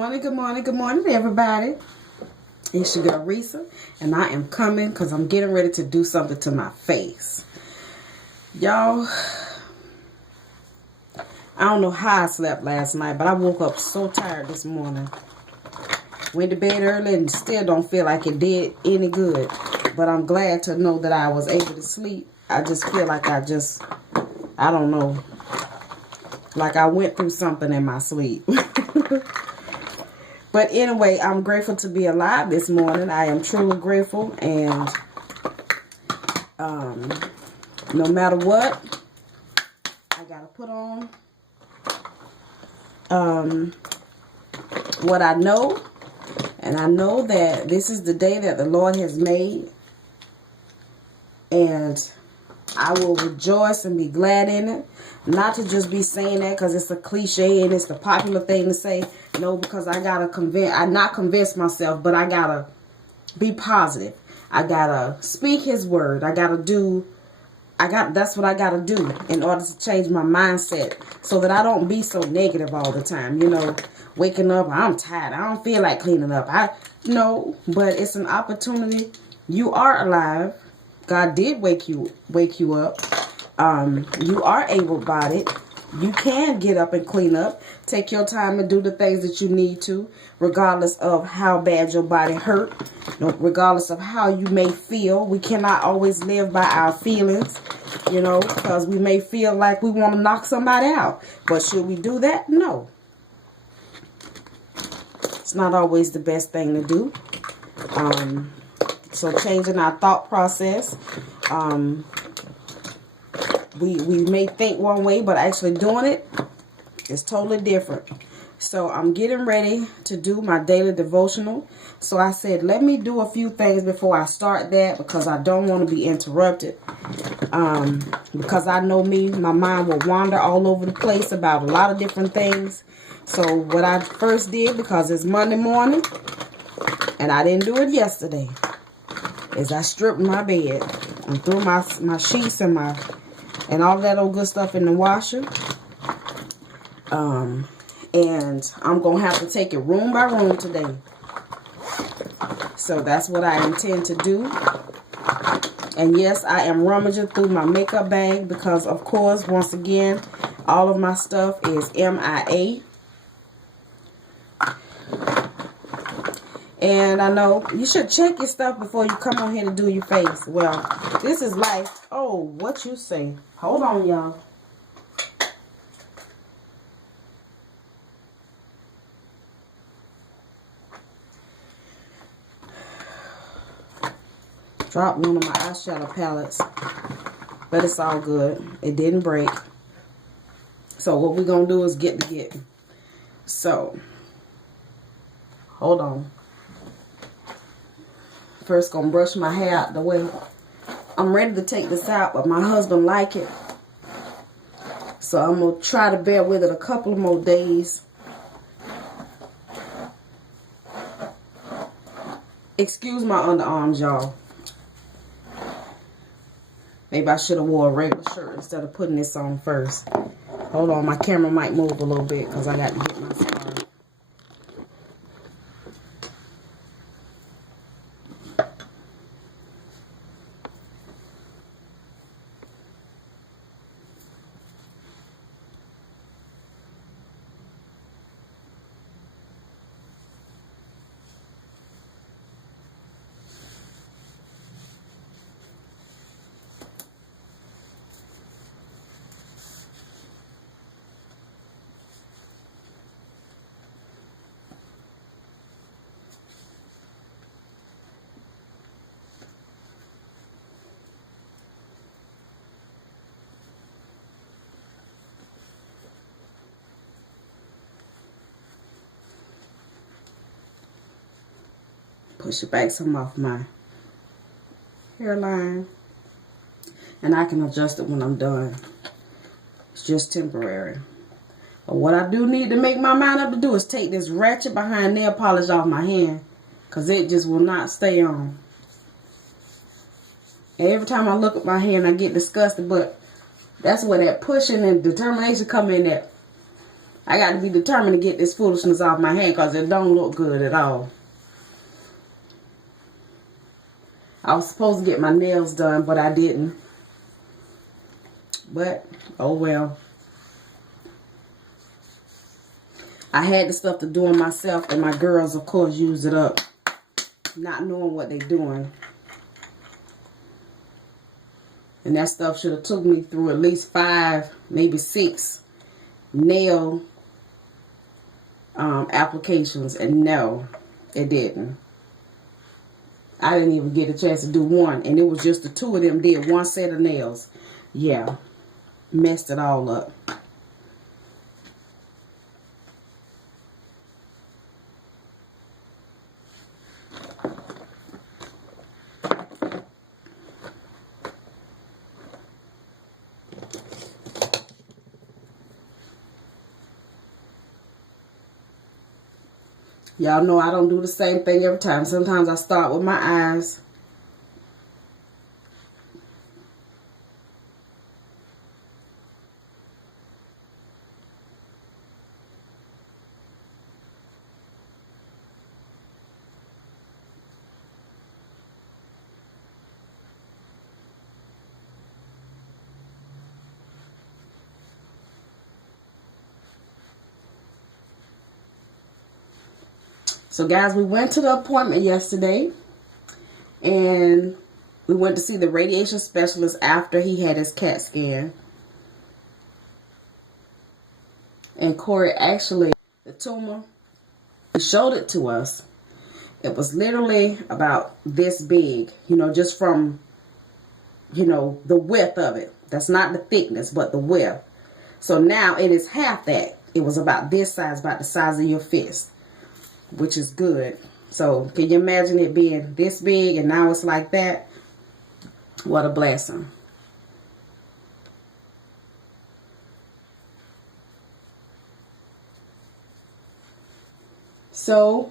morning, good morning, good morning, everybody. It's your girl Risa, and I am coming because I'm getting ready to do something to my face. Y'all, I don't know how I slept last night, but I woke up so tired this morning. Went to bed early and still don't feel like it did any good. But I'm glad to know that I was able to sleep. I just feel like I don't know, like I went through something in my sleep. But anyway, I'm grateful to be alive this morning. I am truly grateful, and no matter what, I gotta put on what I know, and I know that this is the day that the Lord has made, and I will rejoice and be glad in it. Not to just be saying that because it's a cliche and it's the popular thing to say. No, because I gotta not convince myself, but I gotta be positive. I gotta speak His word. That's what I gotta do in order to change my mindset so that I don't be so negative all the time. You know, waking up, I'm tired. I don't feel like cleaning up. But it's an opportunity. You are alive. God did wake you up. You are able-bodied. You can get up and clean up. Take your time and do the things that you need to, regardless of how bad your body hurt, regardless of how you may feel. We cannot always live by our feelings, because we may feel like we want to knock somebody out. But should we do that? No. It's not always the best thing to do. So changing our thought process. We may think one way, but actually doing it is totally different. So I'm getting ready to do my daily devotional. So I said, let me do a few things before I start that, because I don't want to be interrupted. Because I know me, my mind will wander all over the place about a lot of different things. So what I first did, because it's Monday morning, and I didn't do it yesterday, is I stripped my bed and threw my sheets and all that old good stuff in the washer. And I'm going to have to take it room by room today. So that's what I intend to do. And yes, I am rummaging through my makeup bag because, of course, once again, all of my stuff is MIA. And I know you should check your stuff before you come on here to do your face. Well, this is life. Oh, what you say? Hold on, y'all. Dropped one of my eyeshadow palettes. But it's all good. It didn't break. So what we're going to do is get. So, hold on. First gonna brush my hair out the way. I'm ready to take this out, but my husband like it, so I'm gonna try to bear with it a couple of more days. Excuse my underarms, y'all. Maybe I should have wore a regular shirt instead of putting this on first. Hold on, my camera might move a little bit because I got to get my scarf. Push it back some off my hairline. And I can adjust it when I'm done. It's just temporary. But what I do need to make my mind up to do is take this ratchet behind nail polish off my hand. Because it just will not stay on. Every time I look at my hand, I get disgusted. But that's where that pushing and determination come in at. I got to be determined to get this foolishness off my hand because it don't look good at all. I was supposed to get my nails done, but I didn't. But, oh well. I had the stuff to do it myself, and my girls, of course, used it up, not knowing what they're doing. And that stuff should have took me through at least 5, maybe 6 nail applications, and no, it didn't. I didn't even get a chance to do one, and it was just the 2 of them did one set of nails. Yeah, messed it all up. Y'all know I don't do the same thing every time. Sometimes I start with my eyes. So guys, we went to the appointment yesterday, and we went to see the radiation specialist after he had his CAT scan. And Corey, actually, the tumor, he showed it to us. It was literally about this big, you know, just from, you know, the width of it. That's not the thickness, but the width. So now it is half that. It was about this size, about the size of your fist, which is good. So can you imagine it being this big and now it's like that? What a blessing. So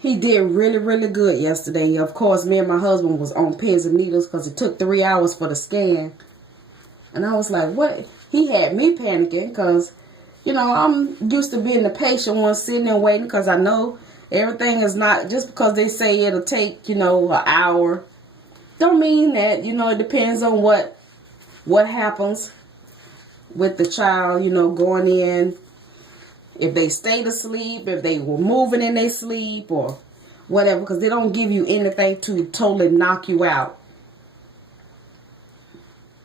he did really, really good yesterday. Of course, me and my husband was on pins and needles because it took 3 hours for the scan. And I was like, what? He had me panicking because, you know, I'm used to being the patient one sitting there waiting because I know everything is not, just because they say it'll take, you know, an hour, don't mean that, you know, it depends on what happens with the child, you know, going in. If they stayed asleep, if they were moving in their sleep or whatever, because they don't give you anything to totally knock you out.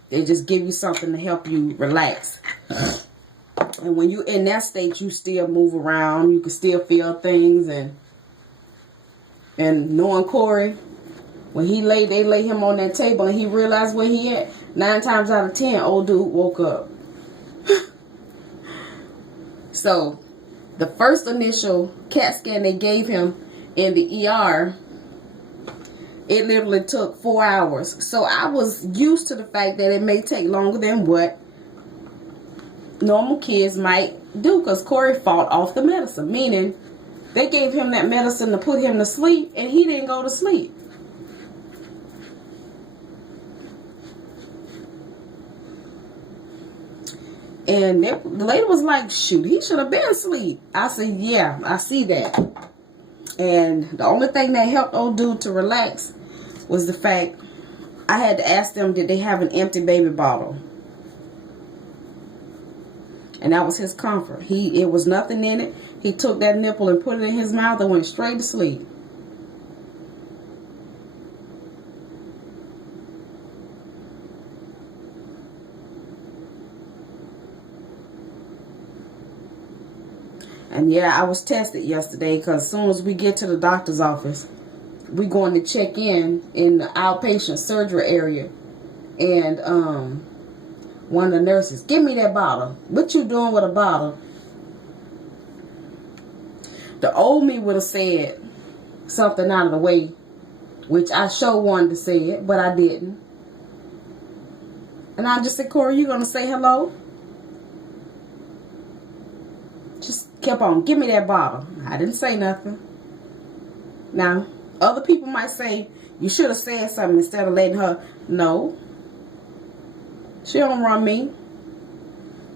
They just give you something to help you relax. And when you're in that state, you still move around. You can still feel things. And knowing Corey, when they lay him on that table and he realized where he at, 9 times out of 10, old dude woke up. So, the first initial CAT scan they gave him in the ER, it literally took 4 hours. So, I was used to the fact that it may take longer than what normal kids might do, because Corey fought off the medicine, meaning they gave him that medicine to put him to sleep and he didn't go to sleep. And the lady was like, shoot, he should have been asleep. I said, yeah, I see that. And the only thing that helped old dude to relax was the fact I had to ask them, did they have an empty baby bottle? And that was his comfort. It was nothing in it. He took that nipple and put it in his mouth and went straight to sleep. And yeah, I was tested yesterday because as soon as we get to the doctor's office, we're going to check in the outpatient surgery area. And one of the nurses, give me that bottle. What you doing with a bottle? The old me would have said something out of the way, which I sure wanted to say it, but I didn't. And I just said, Corey, you going to say hello? Just kept on, give me that bottle. I didn't say nothing. Now, other people might say, you should have said something instead of letting her know. She don't run me.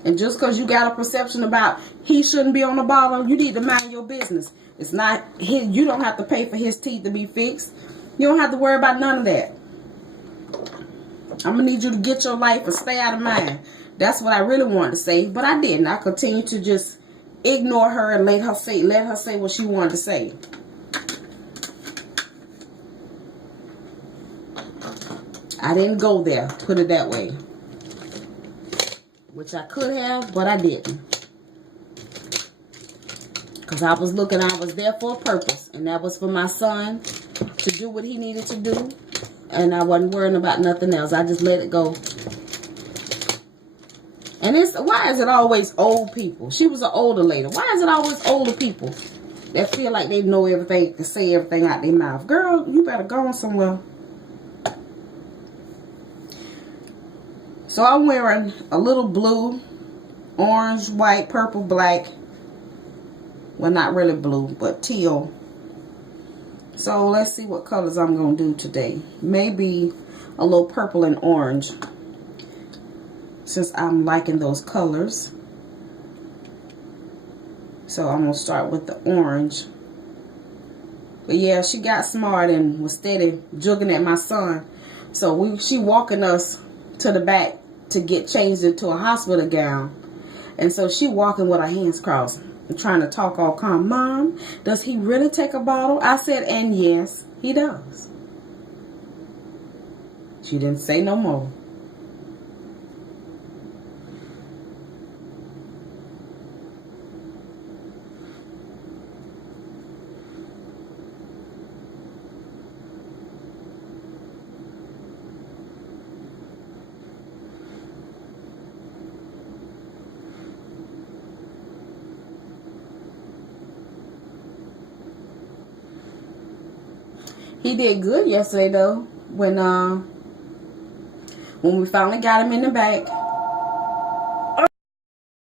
And just because you got a perception about he shouldn't be on the bottle, you need to mind your business. It's not his, you don't have to pay for his teeth to be fixed. You don't have to worry about none of that. I'm going to need you to get your life and stay out of mine. That's what I really wanted to say, but I didn't. I continued to just ignore her and let her say what she wanted to say. I didn't go there, put it that way. Which I could have, but I didn't. Because I was there for a purpose. And that was for my son to do what he needed to do. And I wasn't worrying about nothing else. I just let it go. And why is it always old people? She was an older lady. Why is it always older people that feel like they know everything, can say everything out their mouth? Girl, you better go on somewhere. So I'm wearing a little blue, orange, white, purple, black. Well, not really blue, but teal. So let's see what colors I'm going to do today. Maybe a little purple and orange, since I'm liking those colors. So I'm going to start with the orange. But yeah, she got smart and was steady jugging at my son. So she walking us to the back to get changed into a hospital gown. And so she walking with her hands crossed and trying to talk all calm. Mom, does he really take a bottle? I said, and yes, he does. She didn't say no more. He did good yesterday though, when we finally got him in the back.